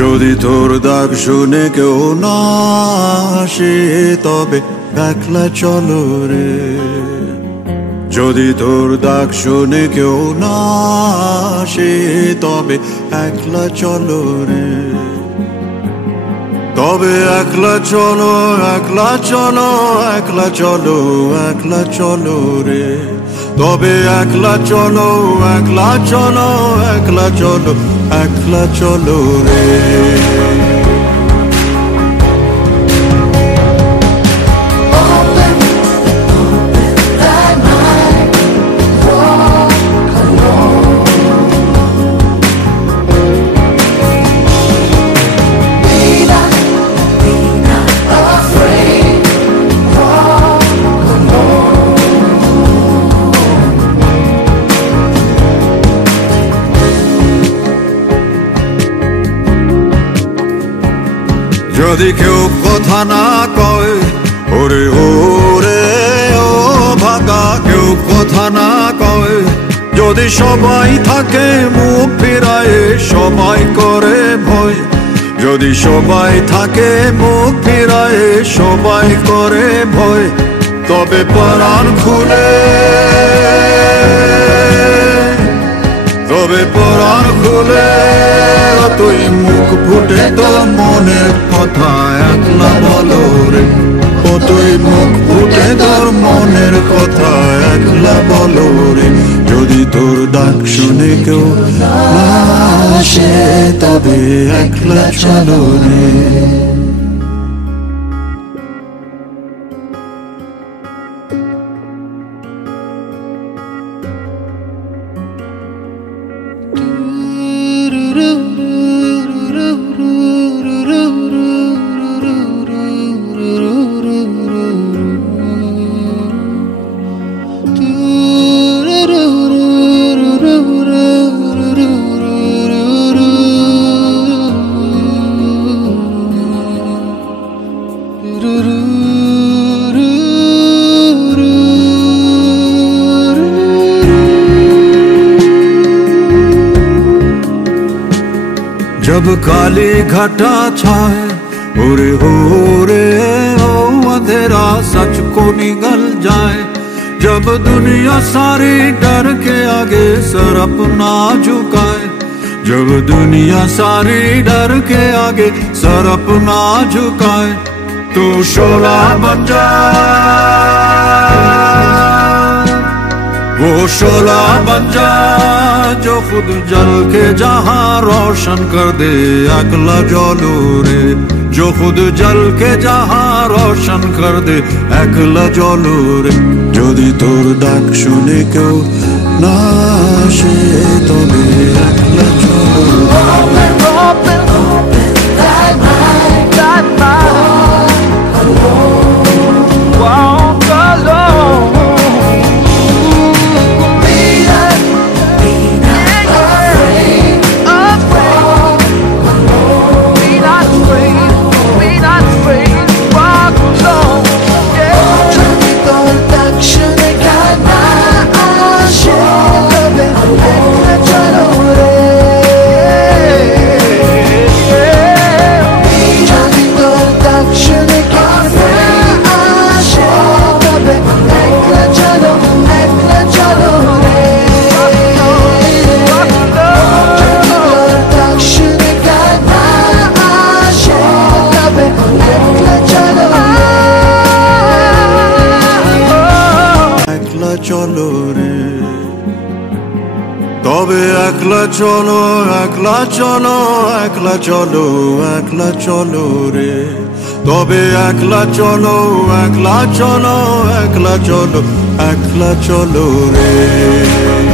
যদি তোর ডাক শুনে কেউ না আসে তবে একলা চলো রে। যদি তোর ডাক শুনে কেউ না আসে তবে একলা চলো রে। তবে একলা চলো, একলা চলো, একলা চলো, একলা চলো রে। তবে একলা চলো, একলা চলো, একলা চলো, একলা চলো রে। যদি কেউ কথা না কয়, ওরে ওরে ও ভাগা, কেউ কথা না কয়। যদি সবাই থাকে মুখ ফিরায়, সবাই করে ভয়। যদি সবাই থাকে মুখ ফিরায়, সবাই করে ভয়। তবে পরাণ খুলে, তবে পরাণ খুলে তুই মুখ ফুটে তোর মনের কথা একলা বলো রে। ও তুই মুখ ফুটে তোর মনের কথা একলা বলো রে। যদি তোর ডাক শুনে কেউ না আসে তবে একলা চলো রে। जब काली घटा छाए उरे हो रे हो अंधेरा सच को निगल जाए। जब दुनिया सारी डर के आगे सर अपना झुकाए। जब दुनिया सारी डर के आगे सर अपना झुकाए। तू शोला बन जा, वो शोला बन जा जो खुद जल के जहां रोशन कर दे। अकला जलो रे, जो खुद जल के जहां रोशन कर दे। अकला जलो रे। যদি তোর ডাক শুনে কেউ না আসে তবে একলা চলো। চলো রে। তবে একলা চলো, একলা চলো, একলা চলো, একলা চলো রে। তবে একলা চলো, একলা চলো, একলা চলো, একলা চলো রে।